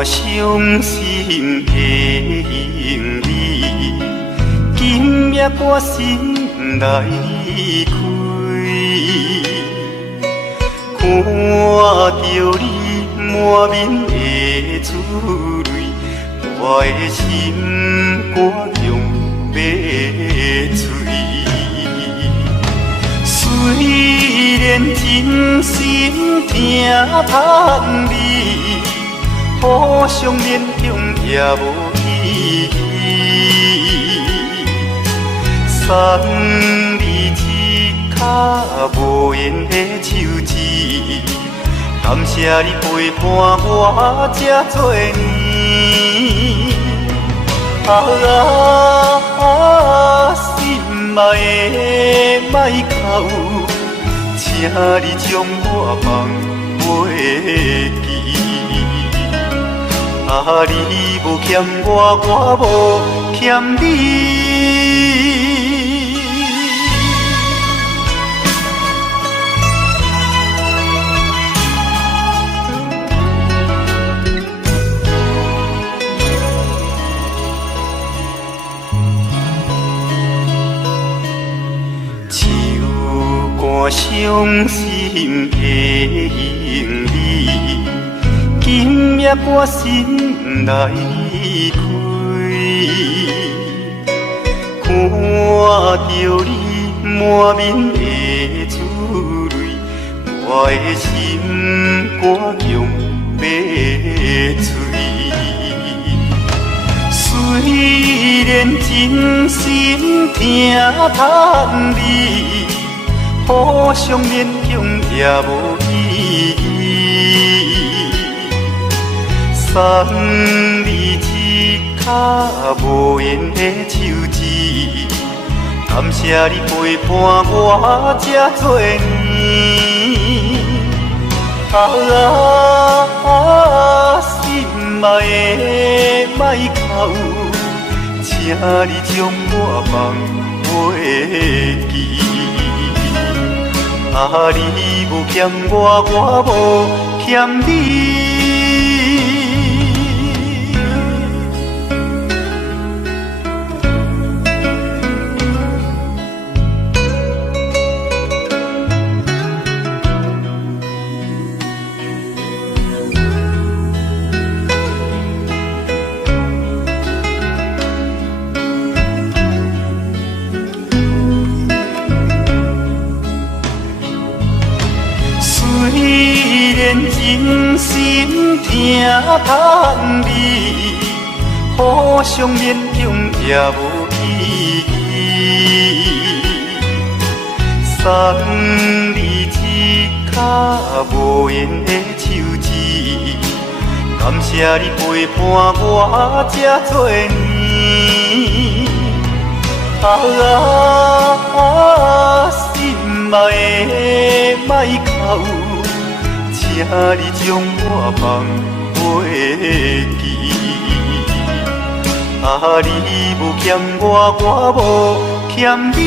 我伤心的行李，今夜我心来开，看着你满面的珠泪，我的心肝强要碎。虽然真心疼盼你，互相勉强也无意义。送你一卡无言的手指，感谢你陪伴我这多年。心爱的莫哭，请你将我放袂记。你无欠我，我无欠你。伤心的行李，今夜我心来开，看着你满面的珠泪，我的心肝强要碎。虽然真心疼盼你，互相勉强也无意义。送你一卡无言的手指，感谢你陪伴我这多年。心爱的莫哭，请你将我放袂记。你无欠我，我无欠你。虽然真心疼盼你，互相勉强也无意义。送你一卡无言的手指，感谢你陪伴我这多年。心爱的莫哭，请你将我放袂记。你无欠我，我无欠你。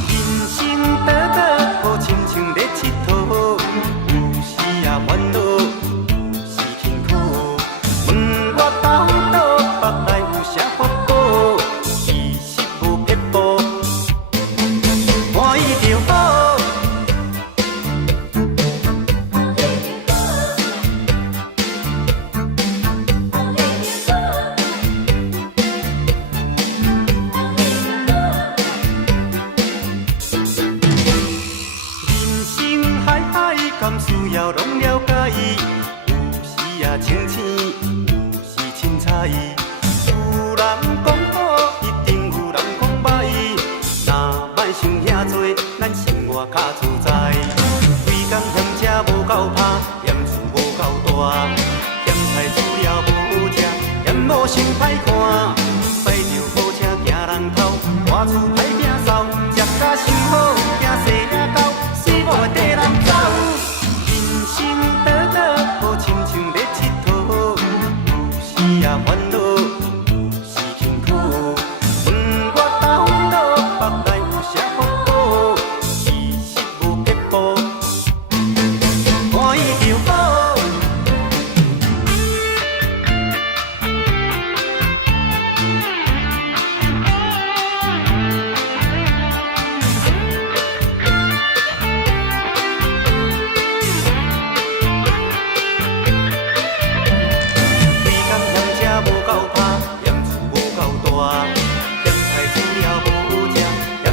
人生短短，好亲像在佚佗，有时也烦恼。要拢了解，有时也清醒，有时凊彩。有人讲好，一定有人讲歹，若莫想遐多，咱生活较自在。规工嫌车无够拍，嫌厝无够大，嫌菜煮了无好食，嫌某想歹看。驶着好车行人头，外厝歹摒扫，食甲伤好，惊细仔狗，水某会跟人走。人生短短，好亲像咧佚佗，有时也烦恼，有时辛苦。问我斗倒，腹内有啥福报？其实无结果，欢喜就好。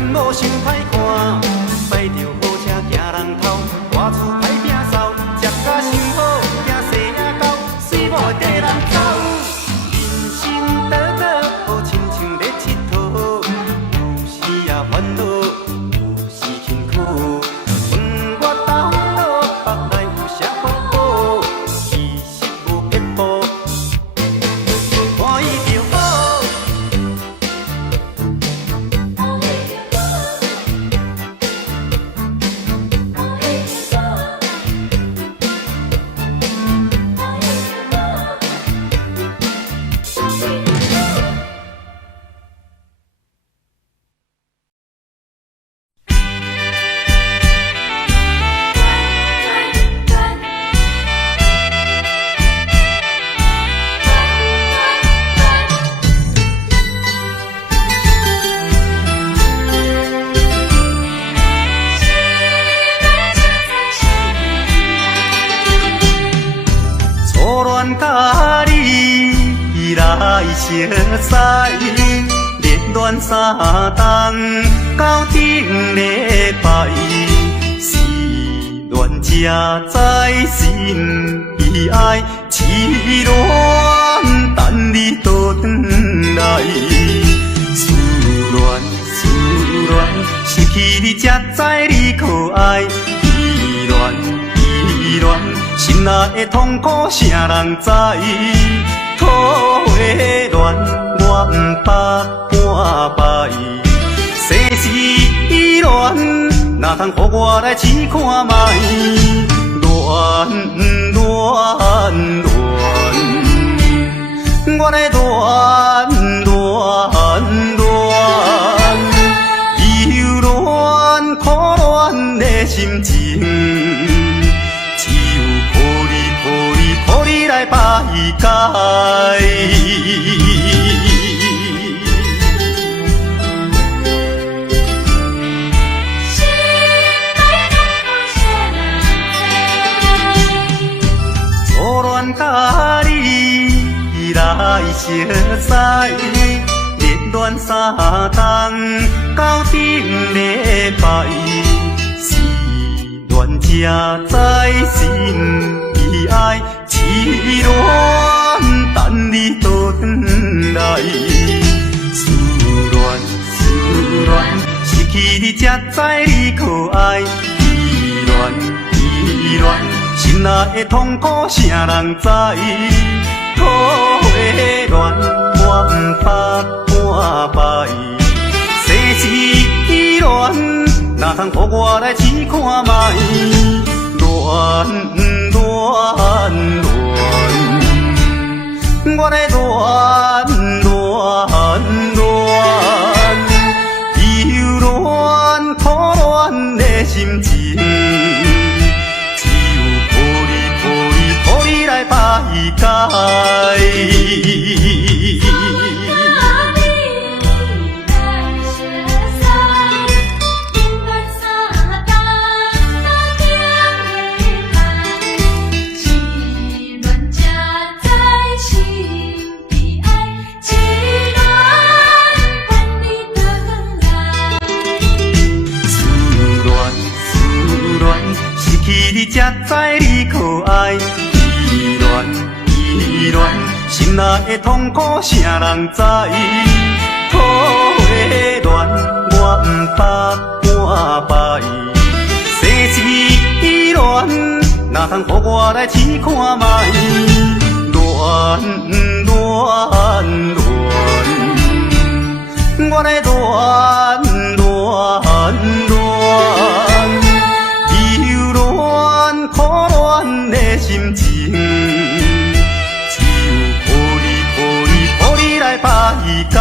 无想歹看，驶着好车行人头，外厝歹摒扫，食甲伤好，惊细仔狗，水某会跟人走。人生短短，好亲像咧佚佗，有时也烦恼，有时辛苦。问我斗倒，腹内有啥福报？其实无结果，欢喜就好。甲你来相识，热恋3冬到顶礼拜，是恋才知心意爱，痴恋等你倒转来，思恋失去你才知你可爱，依恋。心内的痛苦，啥人知？土的恋，我毋捌半摆。世事依恋，哪通予我来试看卖？恋，我的恋，忧恋苦恋的心情。予你来排解。初恋甲你来相识，热恋3冬到顶礼拜，是恋才知心意爱，痴恋等你倒转来，思恋失去你才知你可爱，依恋心内的痛苦，啥人知？土的恋，我毋捌半摆，世事依恋，哪通予我来试看卖？恋，我的恋，忧恋苦恋的心情，只有予你来排解。知你可爱，依恋，心内的痛苦谁人知？土的恋，我不捌半摆。世事恋，哪通予我来试看卖？恋，我来恋。忧恋、苦恋的心情，只有予你来排解。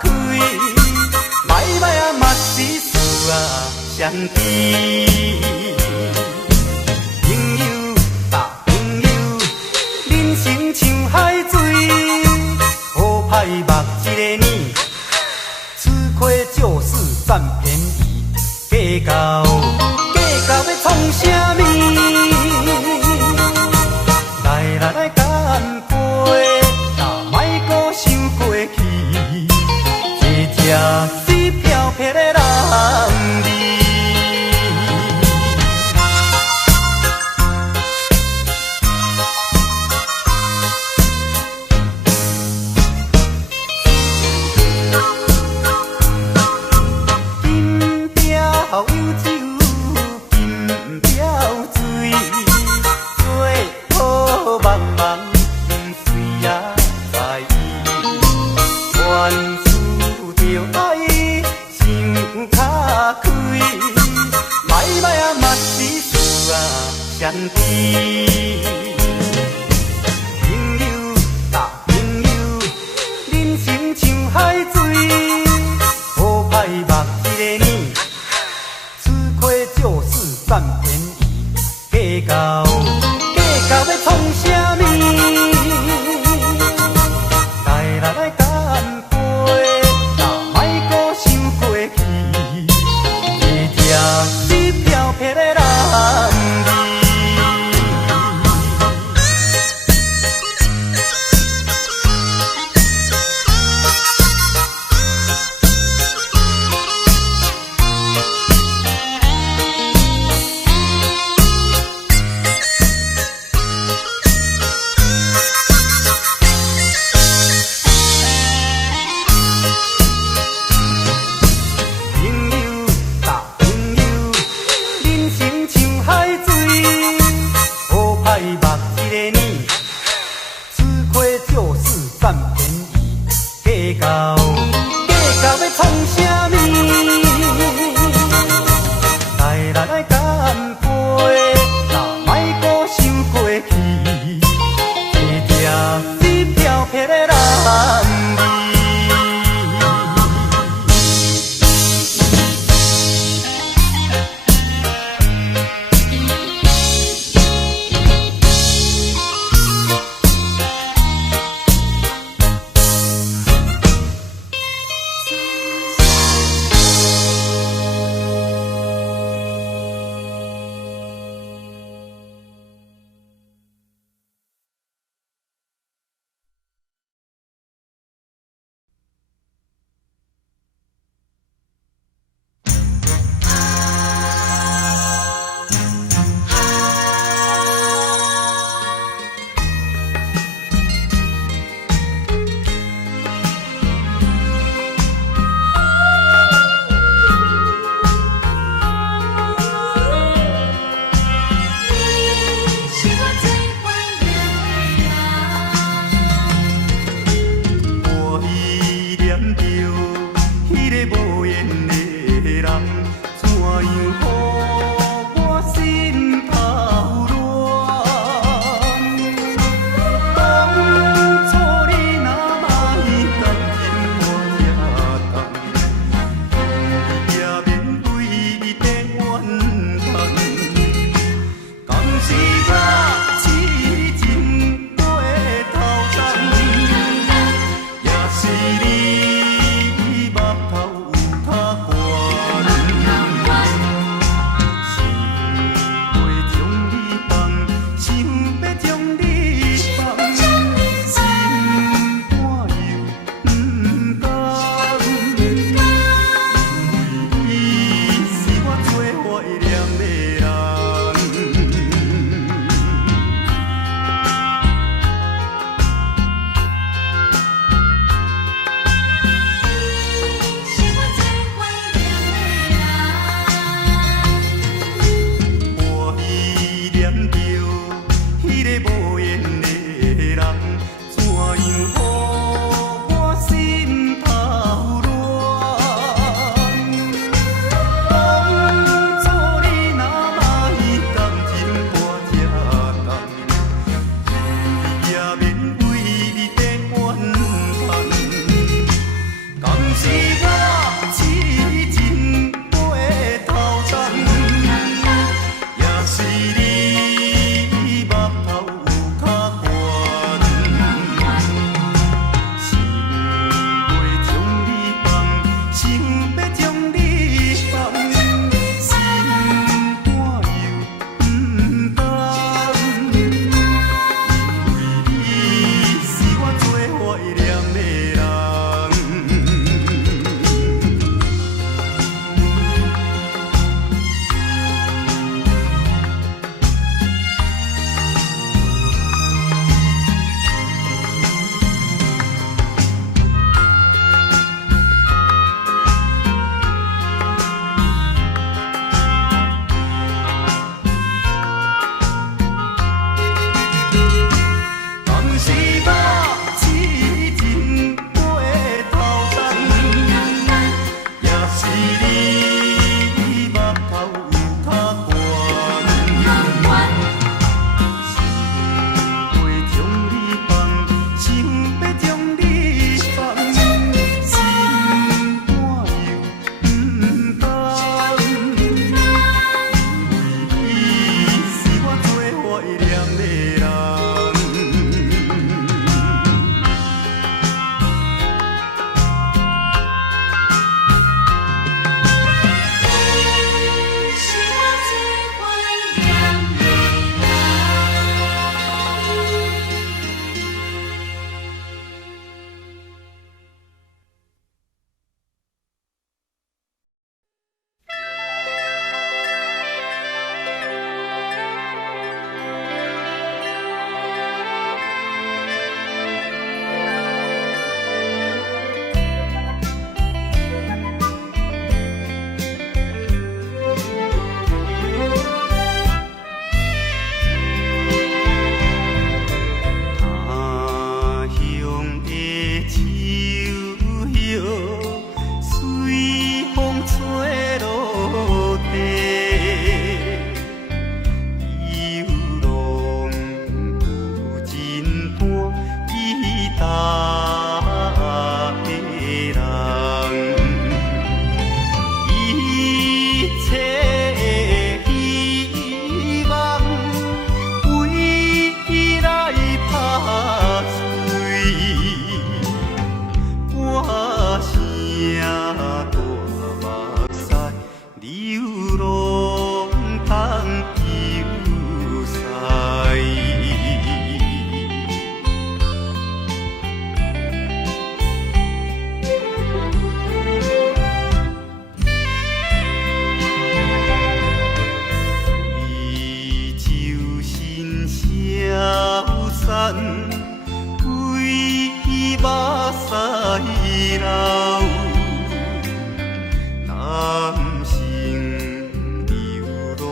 开，摆摆啊嘛是事啊相知。朋友搭朋友，人生像海水，好歹目一个年，吃亏就是占便宜，计较要创啥物？来干杯，哪莫搁想过去，一只水飘飘的人儿。金雕有酒，金雕水。茫茫水啊在意，愿输着爱想较开，摆摆啊嘛是事啊相知。朋友搭朋友，人生像海水，好歹目一个年，吃亏就是占便宜，计较要创啥物？来干杯，哪莫搁想过去，一只水飘飘的人儿。老，男性流浪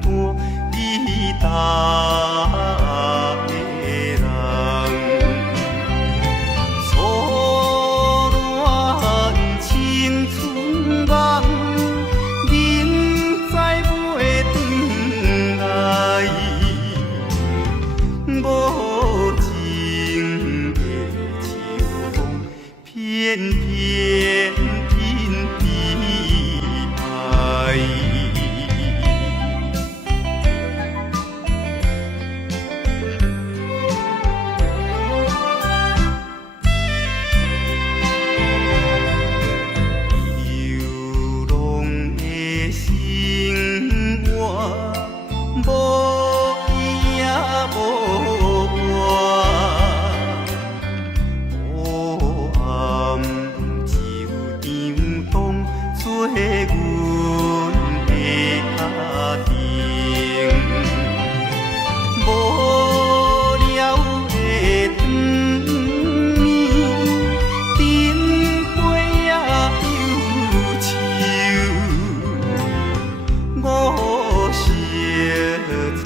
单，你答的人，错乱青春梦，明知袂转来，无情的秋风，偏偏紧逼来。流浪的生活，无伊也无我，黑暗只有张灯做阮的家庭，无聊的长暝，灯火也忧愁。我烧在灯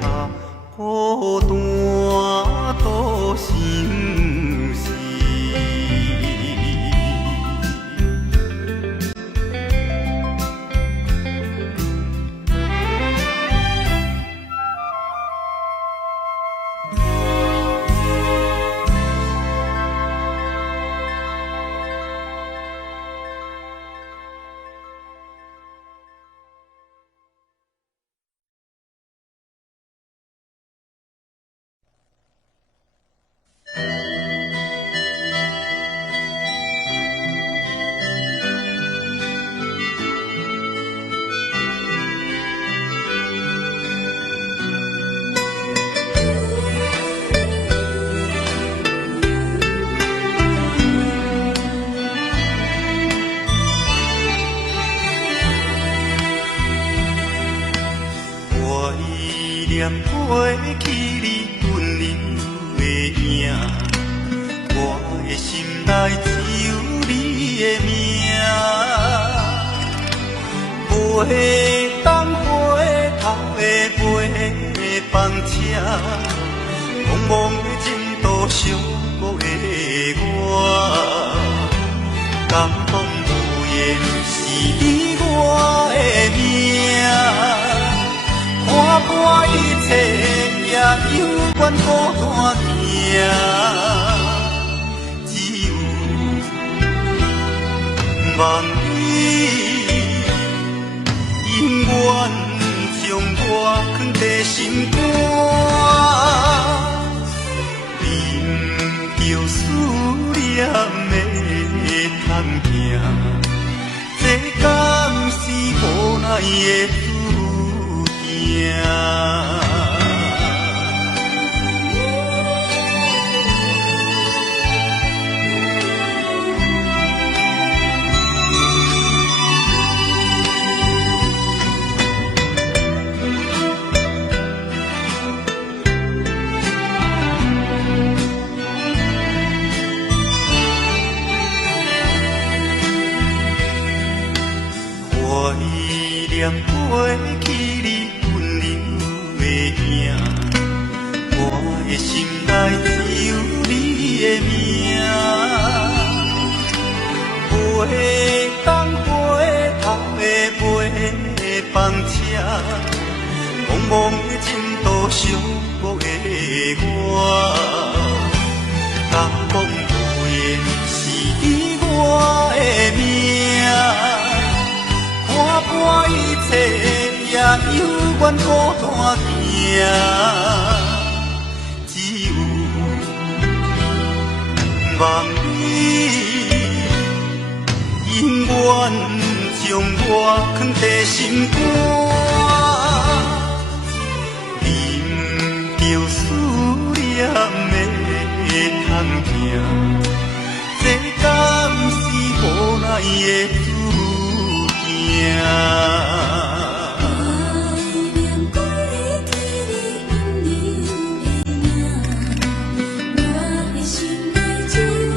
下，孤单度心事。怀念过去你温柔的影，我的心内只有你的名。飞东飞头的飞风车，茫茫的前途寂寞的我，感动无言是你我的命。看破一切，也犹原孤单行，只有望你永远将我藏在心肝，忍着思念的痛行，这敢是无奈的怀念过去你温柔的影，我的心内只有你的名。飞东飞头的飞风车，茫茫的前途寂寞的我，感动无言是你我的命。看破一切，也犹原孤单行，只有望你永远将我藏在心肝，忍着思念的痛行，这敢是无奈的我的心内只有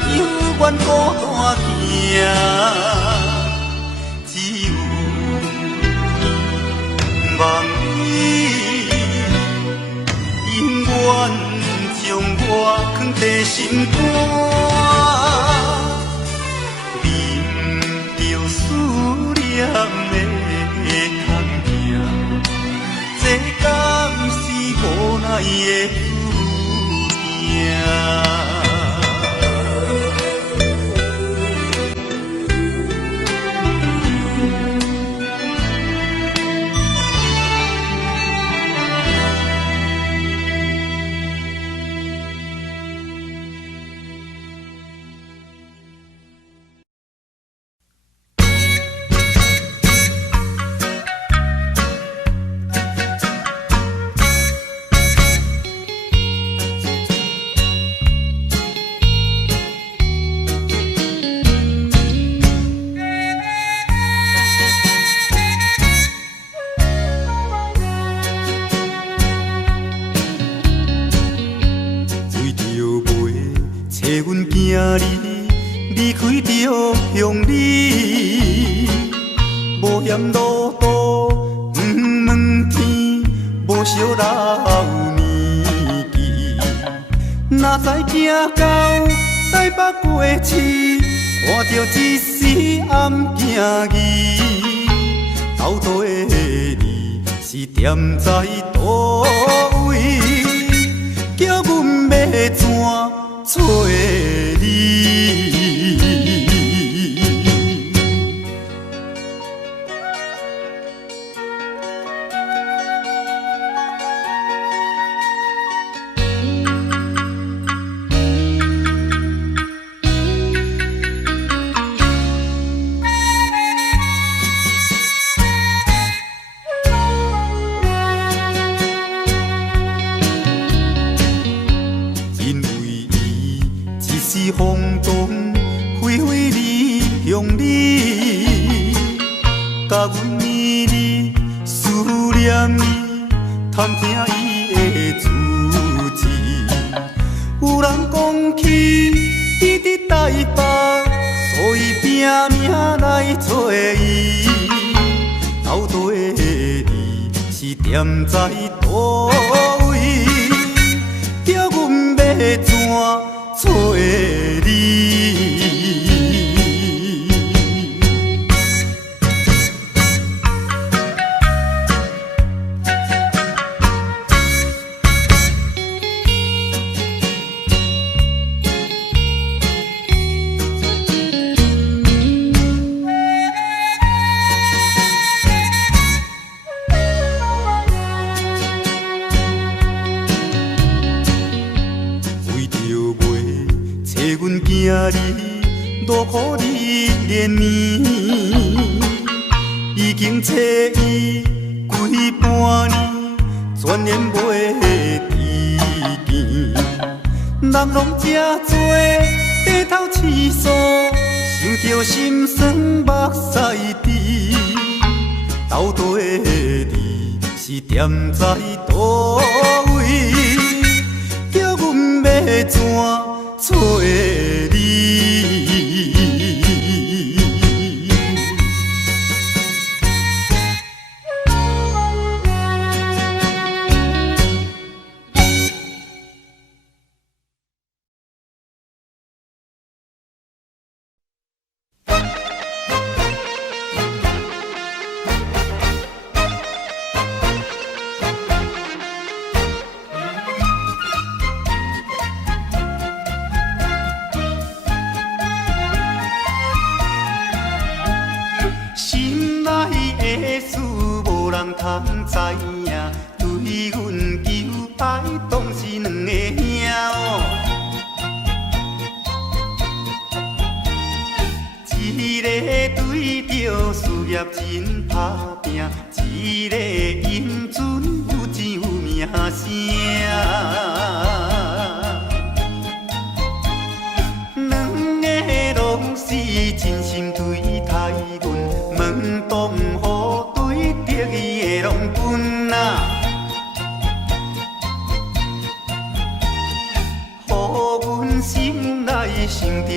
犹原孤单行，只有梦里永远将我藏在心肝。思念的通行，这敢是无奈的注定？离开着乡里，无嫌路途远问天，无惜老年纪。哪知行到台北过市，看着一时暗行伊，斗倒的你是踮在倒位，叫阮要怎找你？风动飞飞离乡里，甲阮依依思念伊，探听伊的足迹。有人讲起伊伫台北，所以拼命来找伊。斗倒的你是踮在倒位，叫阮要怎找你？今日落雨你连绵，已经找伊几半年，全然袂知见。人拢这多低头试诉，想着心酸目屎滴。斗倒的你是踮在倒位，叫阮要怎找你？通知影，对阮求爱当是两个兄哦。一个对着事业真打拼，一个因准有钱有名声。两个拢是真心对待阮，门当户对得意的拢分啊，予阮心内想着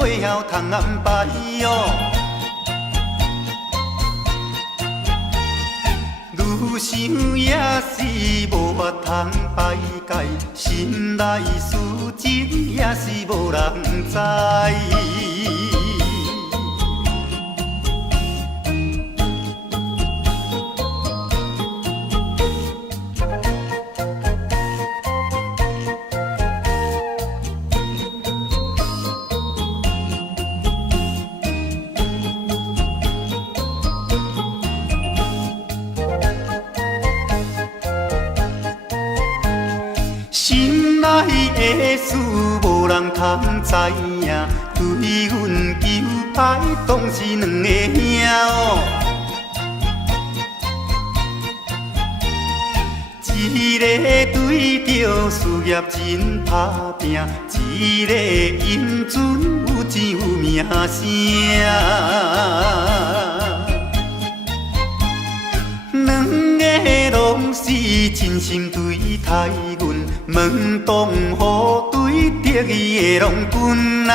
袂晓通安排哦。愈想也是无法通排解，心内事情也是无人知。心内的事无人通知影，对阮求爱当是两个兄哦。一个对着事业真打拼，一个因准有钱有名声。两个拢是真心对待阮，门当户对得意的郎君啊，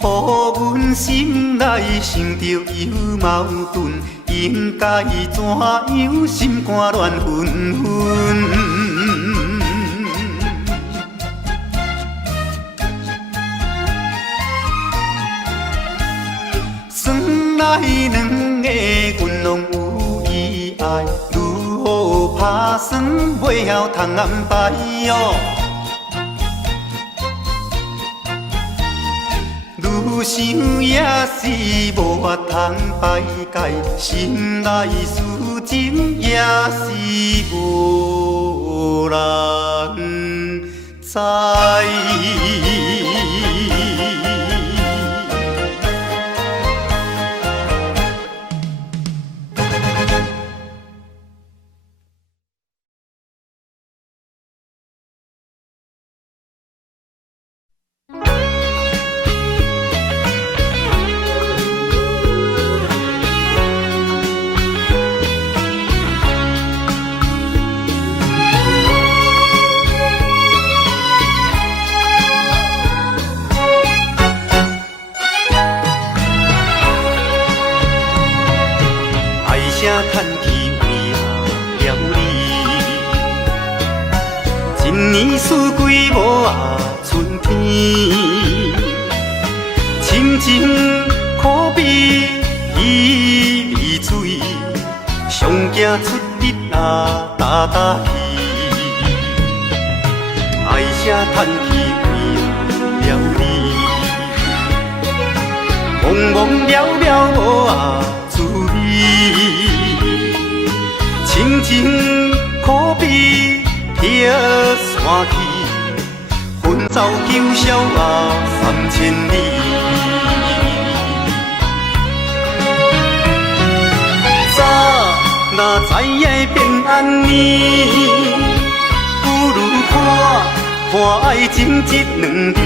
予阮心内想着有矛盾，应该怎样心肝乱纷纷。算来两个阮拢有意爱，如何打算袂晓通安排哦。愈想也是无法通排解，心内事情也是无人知。叹气为何了你？一年四季无啊春天，深情可比鱼儿水，上惊出日啊大大气。爱声叹气为何了你？茫茫渺渺无啊滋味。深情可比铁山起，分走九霄啊3000里。早若知影会变安尼，不如看爱情这两字。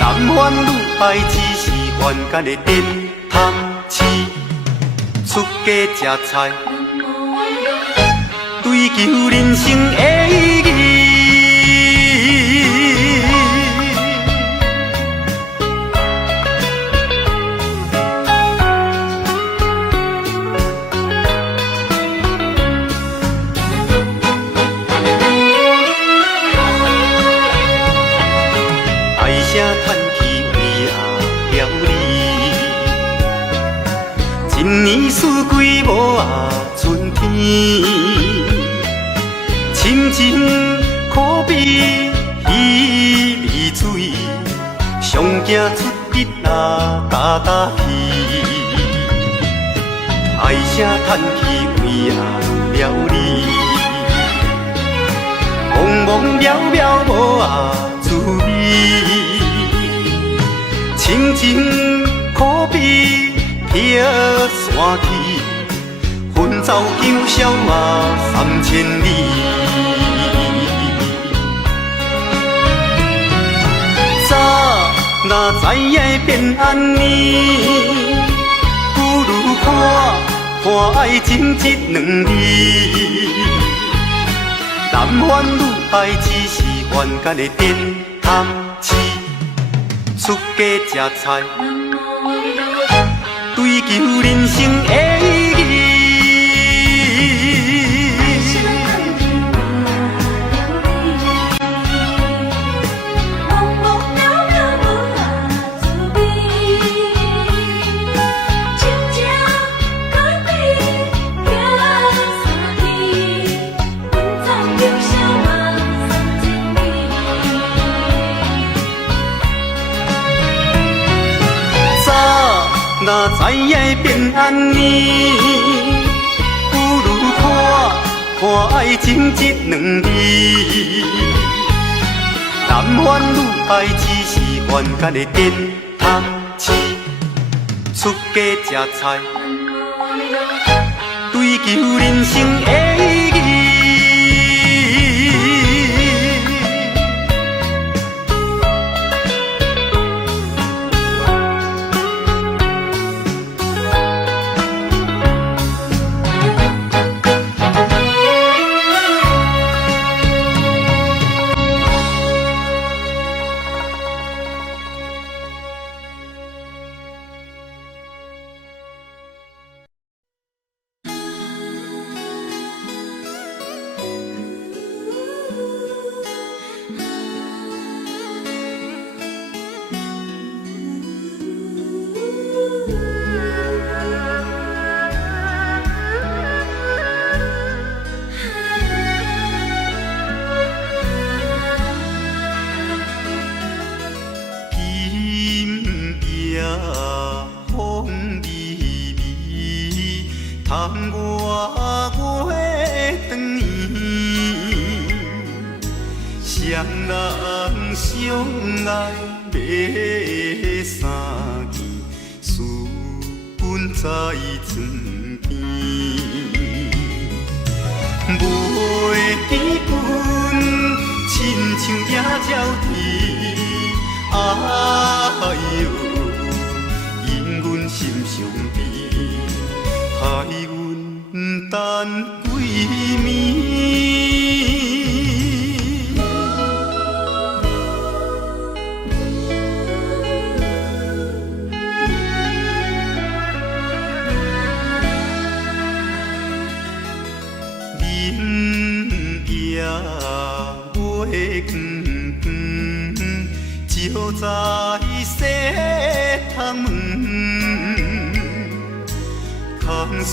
男欢女爱只是凡间的电汤匙。出家吃菜，追求人生的意义。爱声叹气为何了你？一年四季无啊春天，深情可比鱼儿水，上惊出日啊大大气。爱声叹气为何了你？茫茫渺渺无啊滋味，深情可比铁山起，分走九霄啊3000里。早若知影会变安尼，不如看爱情这两字。男欢女爱只是凡间的点汤匙，出家吃菜，追求人生的意义。若知影会变安尼，不如看爱情这两字。男欢女爱只是凡间的点汤匙，出家吃菜，追求人生的意义。窗外月长圆，双人相爱买三件，私奔在床边，袂记阮亲像野鸟啼，哎哟，因阮心伤悲。害阮等几暝，林野月光，照在西窗门。空思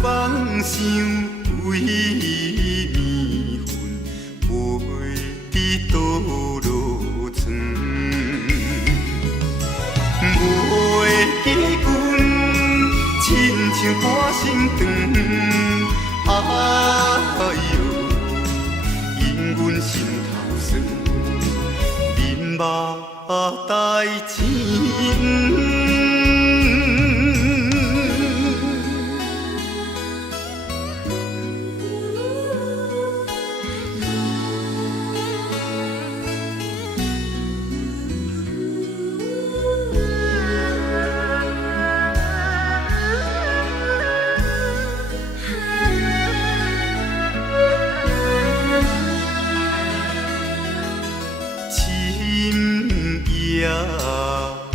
梦想归暝昏，袂知倒落床。袂记阮亲像半心肠，哎哟，因阮心头酸，忍目代志。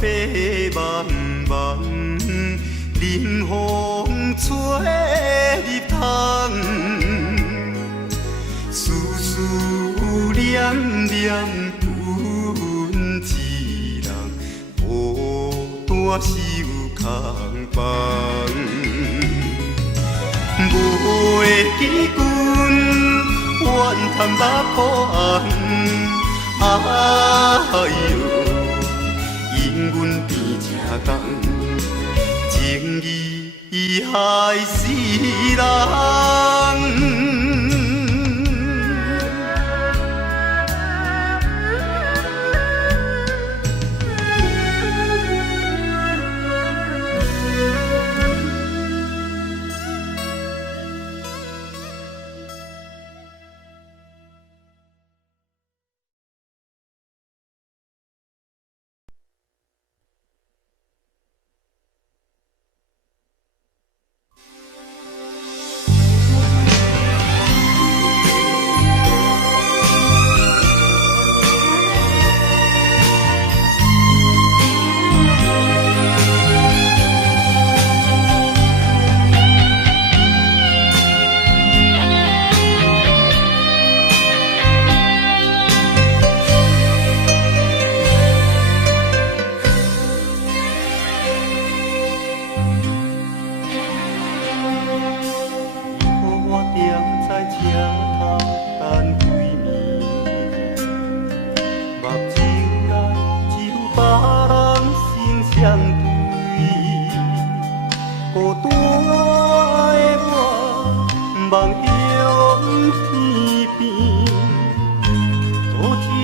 白茫茫，冷风吹入窗，思思念念阮一人，孤单守空房，袂记阮怨叹目眶红，哎哟。因阮边吃工，情义害死人。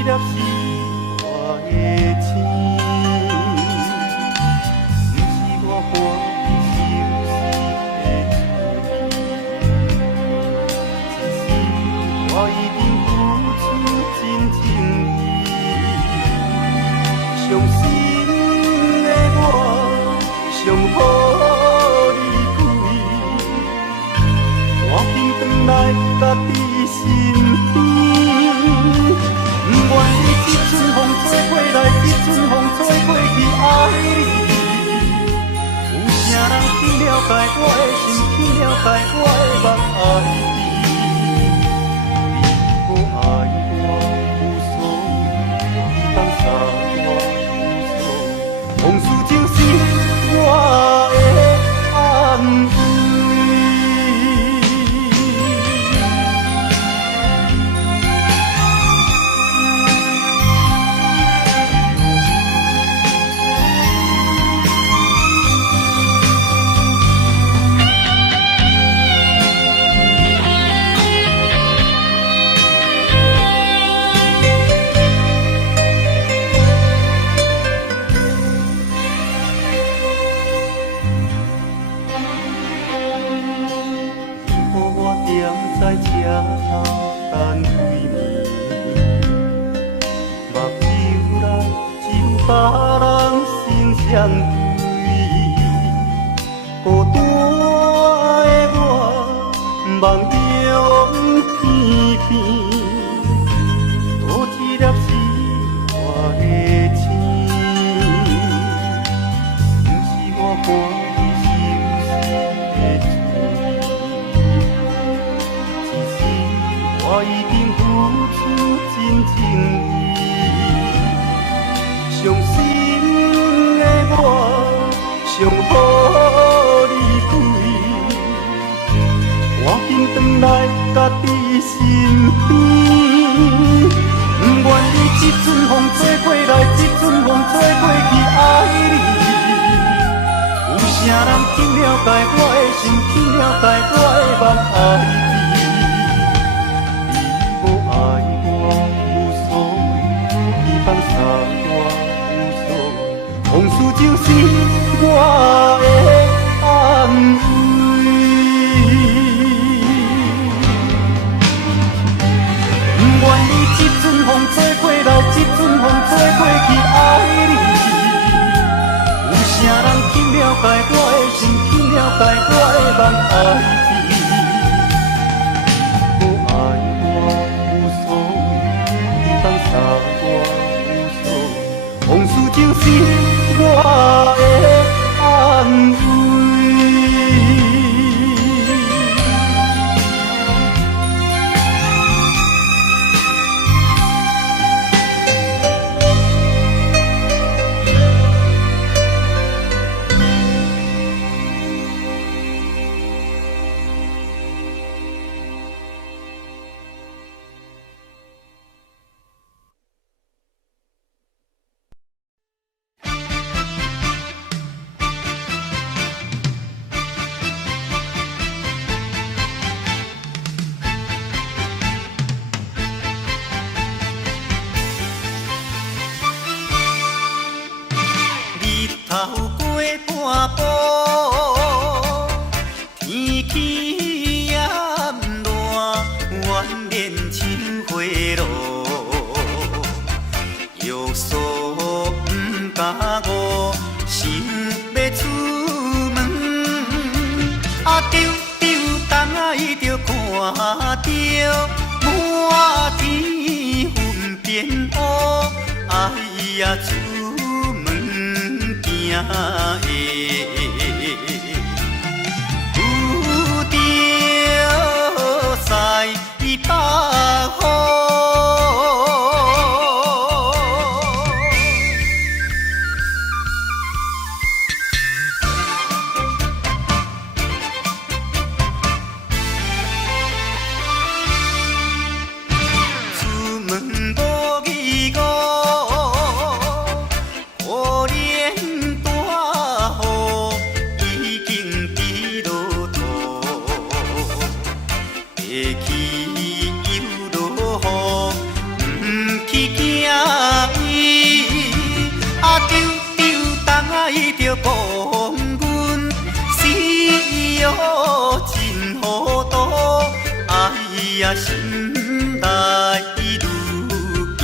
粒是我的青，不是我欢喜休息的滋味，一世我一定付出真情意，伤心的我上好你开，赶紧转来家己身边。不愿你一阵风吹过来，一阵风吹过去，爱你。有啥人去了解我的心，去了解我的梦，爱你。你无爱我无所谓，你放下我无所谓，往事就是我的安慰。在车头等归暝，目睭内只有别人身相对，孤单的我梦中片片，多一粒是我的青，不是我欢喜休息的我一定付出真情意，伤心的我上好你开，赶紧转来家己身边。不愿你一阵风吹过来，一阵风吹过去，爱你。有啥人去了解我的心，去了解我的梦，爱你。放下我无所谓，往事就是我的安慰。不愿你一阵风吹过来，一阵风吹过去，爱你。有啥人去了解我的心，去了解我的梦，爱你。无爱我无所谓，你放下我。往事就是我的安慰。爱着放阮，死哟真糊涂，爱呀心内如记，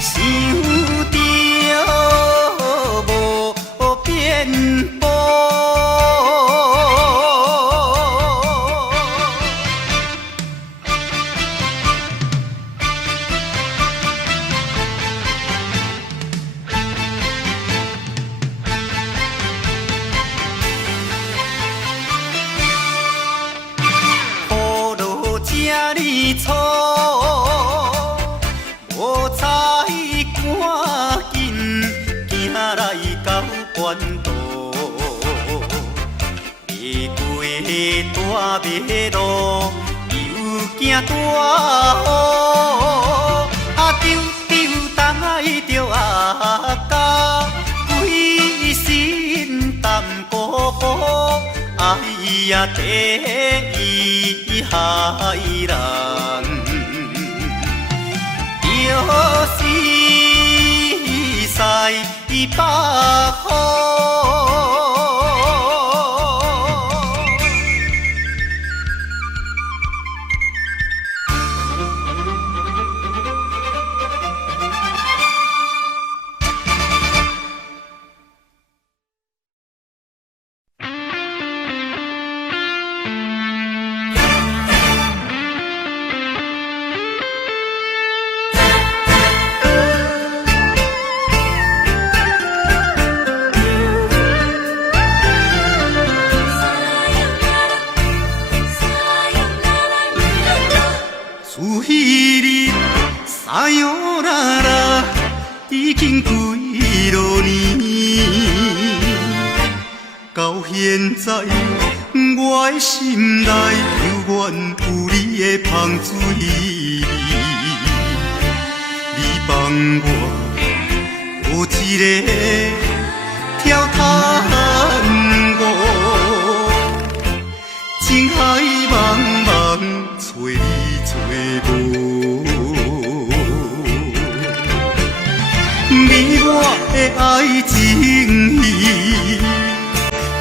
想着无变步。错，无采赶紧行来到关渡，未过大马路，又惊大雨，东爱着阿家，规身淡薄薄，哎呀，第一害人。着是西北风。哎呦啦啦，已经几落年，到现在我的心内犹原有你的香水味。你帮我有一个跳探戈，情海茫茫找你找无。你我的爱情戏，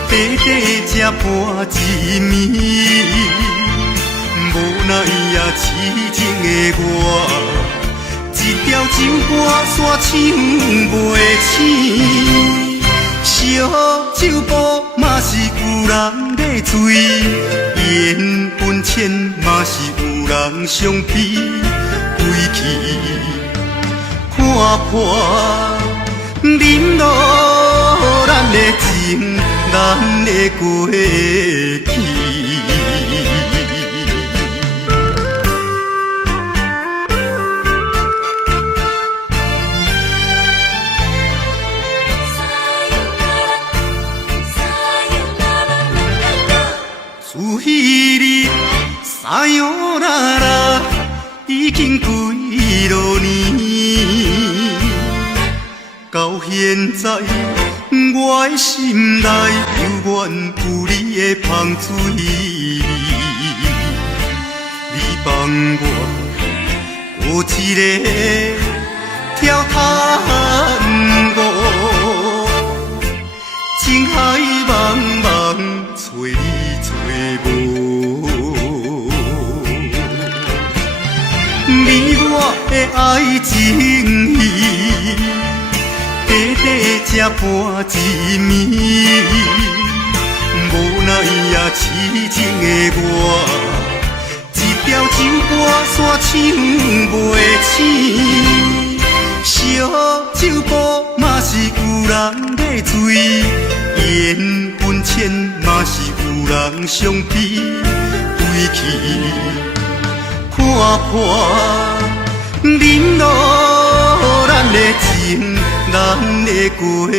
短短才半一暝，无奈呀痴情的我，一条情歌煞唱袂醒。烧酒煲嘛是有人在醉，缘分浅嘛是有人相比，归去。看破，忍落咱的情，咱的过去。自彼日撒哟啦啦，已经几落年。到现在，我的心内犹原有你的香水味。你帮我有一个跳探戈，情海茫茫找你找无。你我的爱情戏，短短才半一暝，无奈呀痴情的我，一条情歌煞唱袂醒。烧酒煲嘛是有人在醉，缘分浅嘛是有人相比，归去看破，忍落咱的情，咱的过去。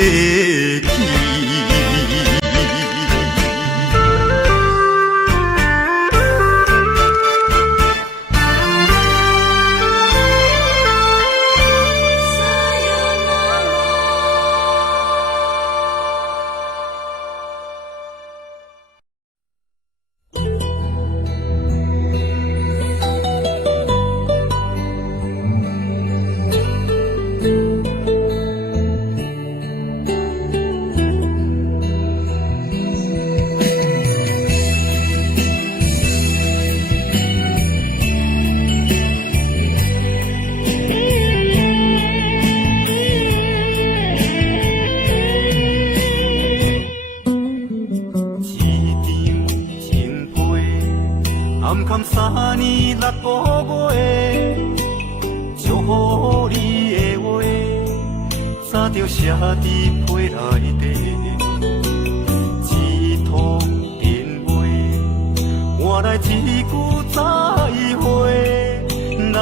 就写在批内底，一通电话换来一句再会，咱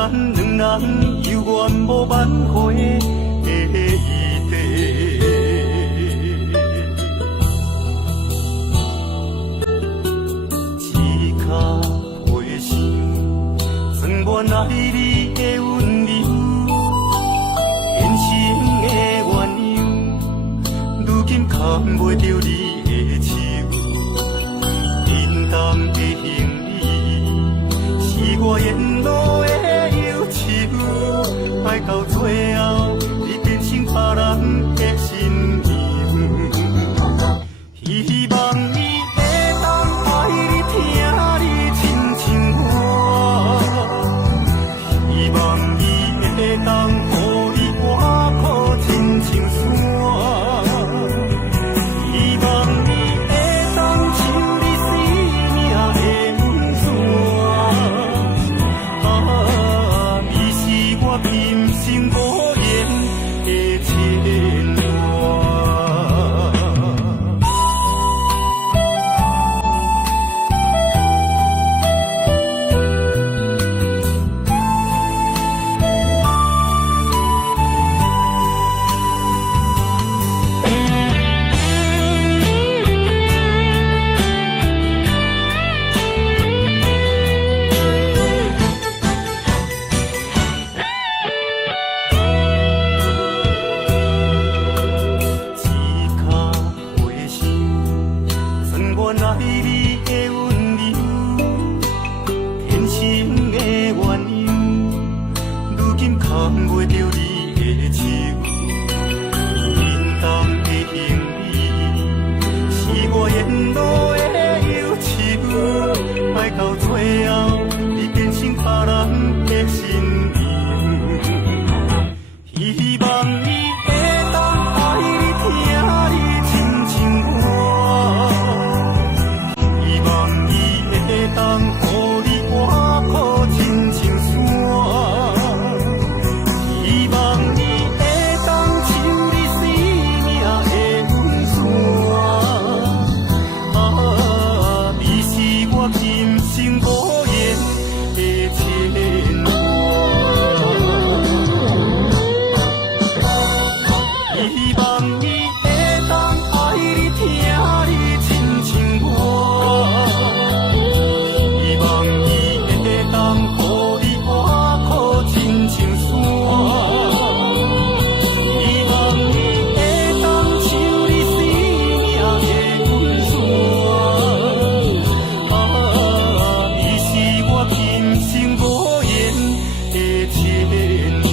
两人犹原无挽回的余地。一脚回想，算原来你的温柔，现实的鸳鸯，如今牵袂着你的手，平淡的行李，是我沿路的忧愁，爱到最后，你变成别人的新娘。希望你会当爱你，听你亲像我，希望你会当予你我可亲像山，希望你会当像你生命的温泉，你是我今生无言的牵挂。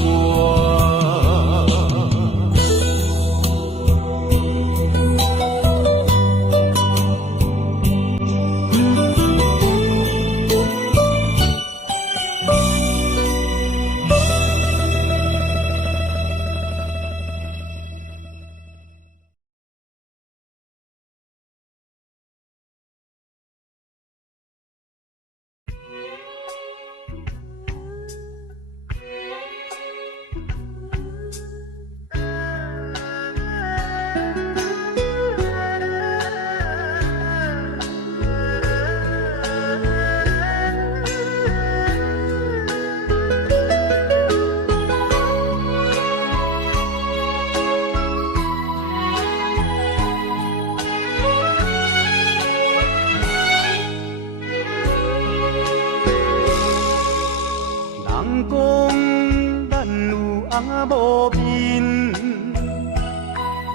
无面，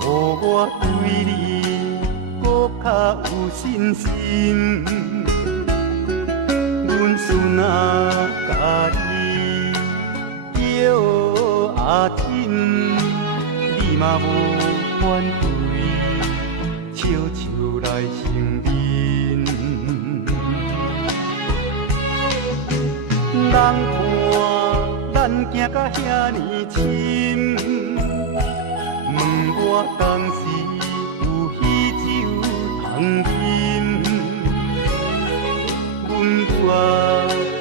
予我对你搁较有信心。阮孙啊，甲你叫阿珍，你嘛无反对，笑笑来承认。人看咱行甲遐尼深，问我当时有喜酒通饮，阮我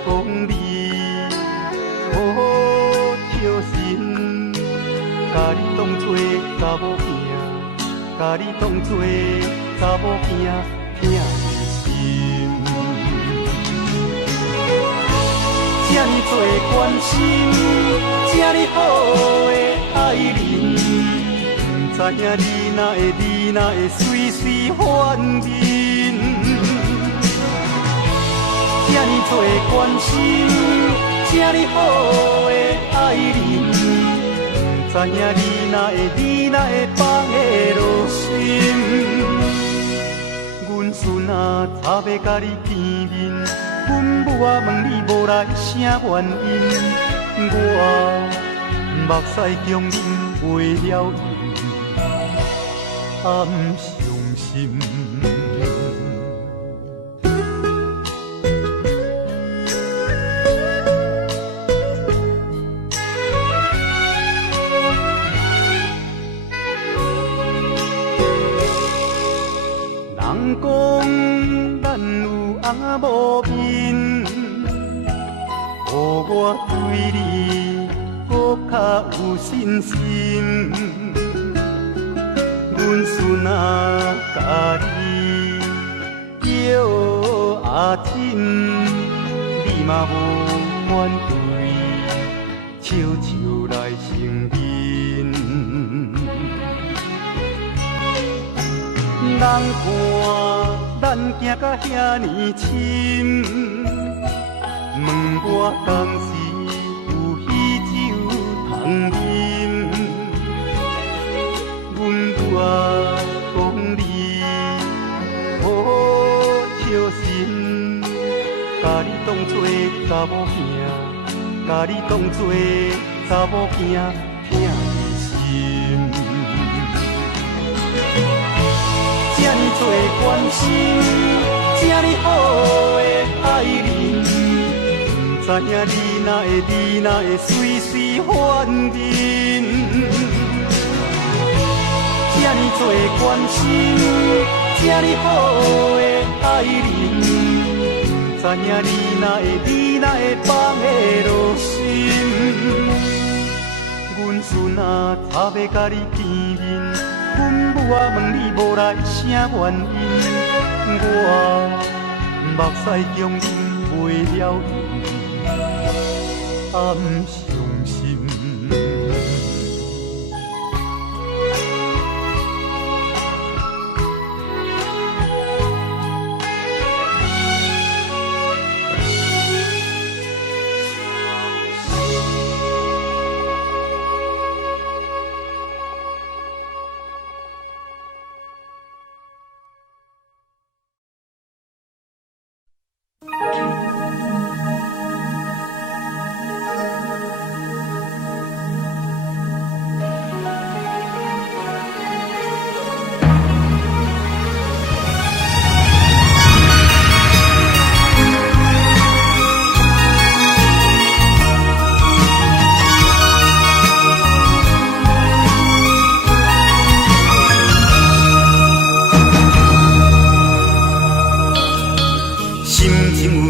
讲你好笑心，甲你当作查某囝，甲你当作查某囝，疼你心。这呢多关心，这呢好的爱人，不知影你哪会随随反面。这呢多关心，这呢好的爱人，不知影你哪会放下落心。阮孙啊，早要甲你见面，阮母啊问你无来啥原因，我目屎强忍袂了因，暗伤心。人讲咱有翁某面，予我对你搁较有信心。阮孙啊，甲你叫阿亲，你嘛无反对，笑笑来承认。人看咱行甲遐尼深，问我当时有喜酒通饮。阮母啊讲你好笑心，甲你当作查某囝，甲你当作查某囝，疼你心。这呢多关心，这呢好的爱人，不知影你哪会随随反面。这呢多关心，这呢好的爱人，不知影你哪会放下落心。阮孙啊，早要甲你见面，阮母啊问你无来啥原因，我目屎强忍袂了因，暗伤心。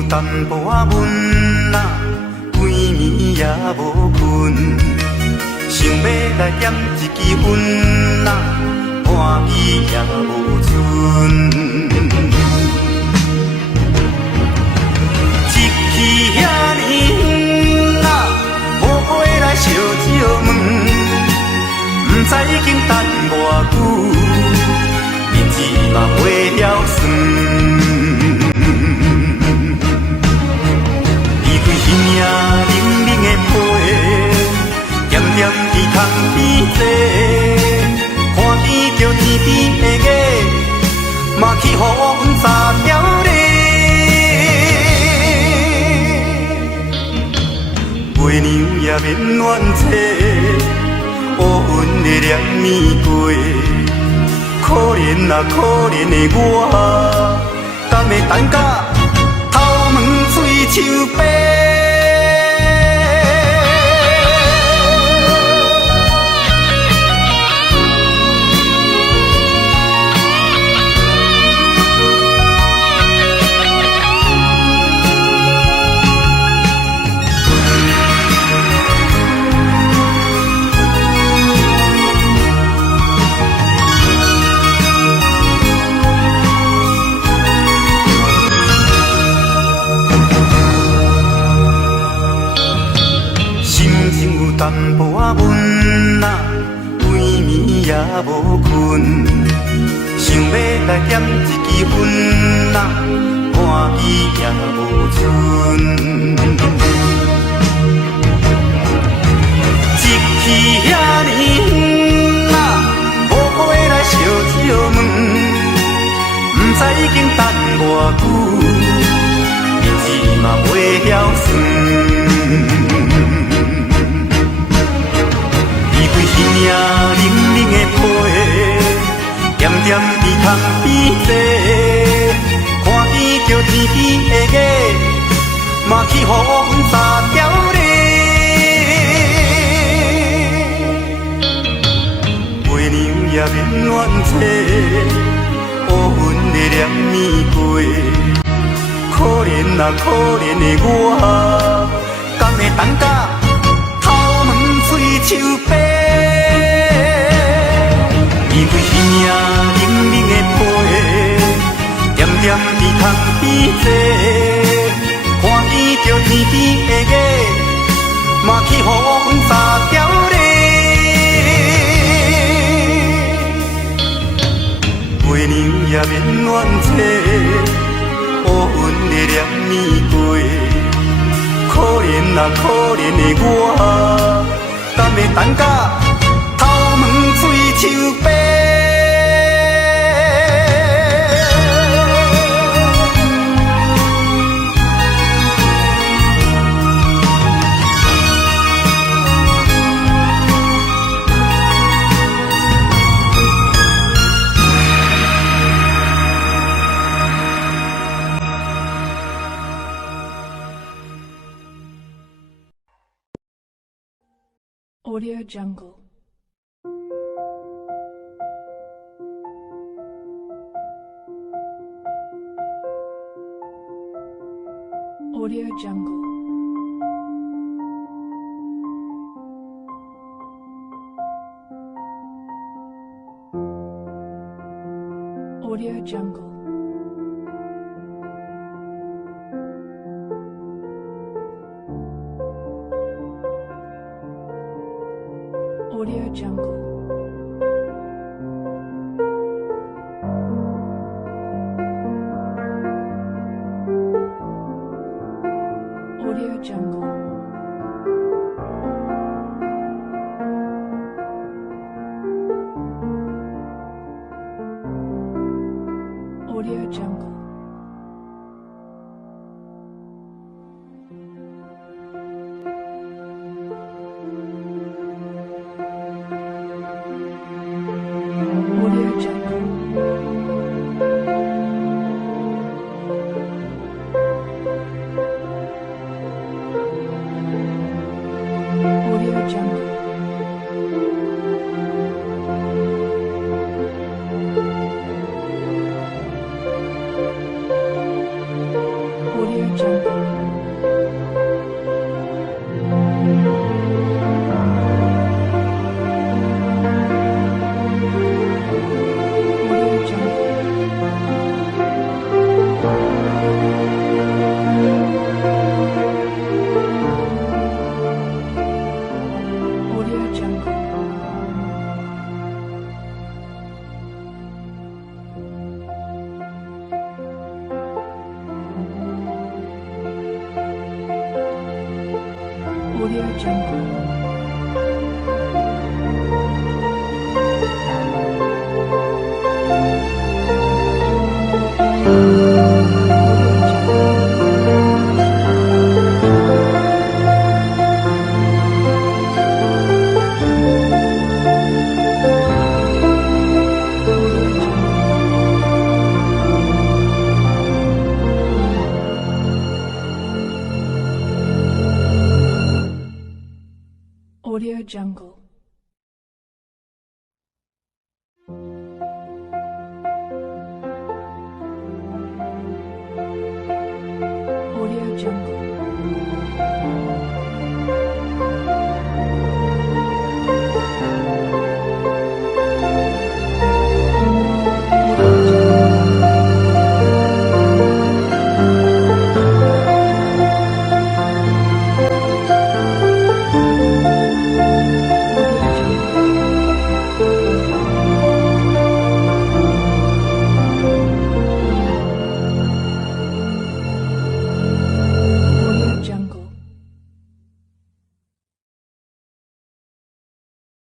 淡薄仔闷啊，规暝也无困，想要来点一支烟啊，半暝也无剩。一去遐尼远啊，无回来烧酒问，不知已经等偌久，日子嘛过了算。冷冷的被，咸咸伫窗边坐，看见着天边的月，嘛去予阮撒条咧。月娘也免怨嗟，乌云的念暝过，可怜啊可怜的我，敢会等甲头毛水手白？心有淡薄仔闷啊，规暝也无困，想要来点一支烟啊，半支也无剩。一去遐尼远啊，无回来烧酒问，不知已经等偌久，日子嘛袂晓算。伊对耳冷冷的皮，点点伫窗边坐，看见着天边的月，嘛去予阮三条咧。月娘也免怨嗟，乌云的念咪过，可怜啊可怜的我，敢会等甲头毛嘴手白？伊对耳冷冷的皮，点点伫窗边坐，看见着天边的月，嘛去予阮三条咧。月娘也免怨嗟，乌云的念咪过，可怜啊可怜的我，敢会等甲头毛嘴手白Audio Jungle. Audio Jungle. Audio Jungle. Audio Jungle. Audio Jungle. Audio Jungle. Audio Jungle. Audio Jungle. Audio Jungle. Audio Jungle. Audio Jungle. Audio Jungle.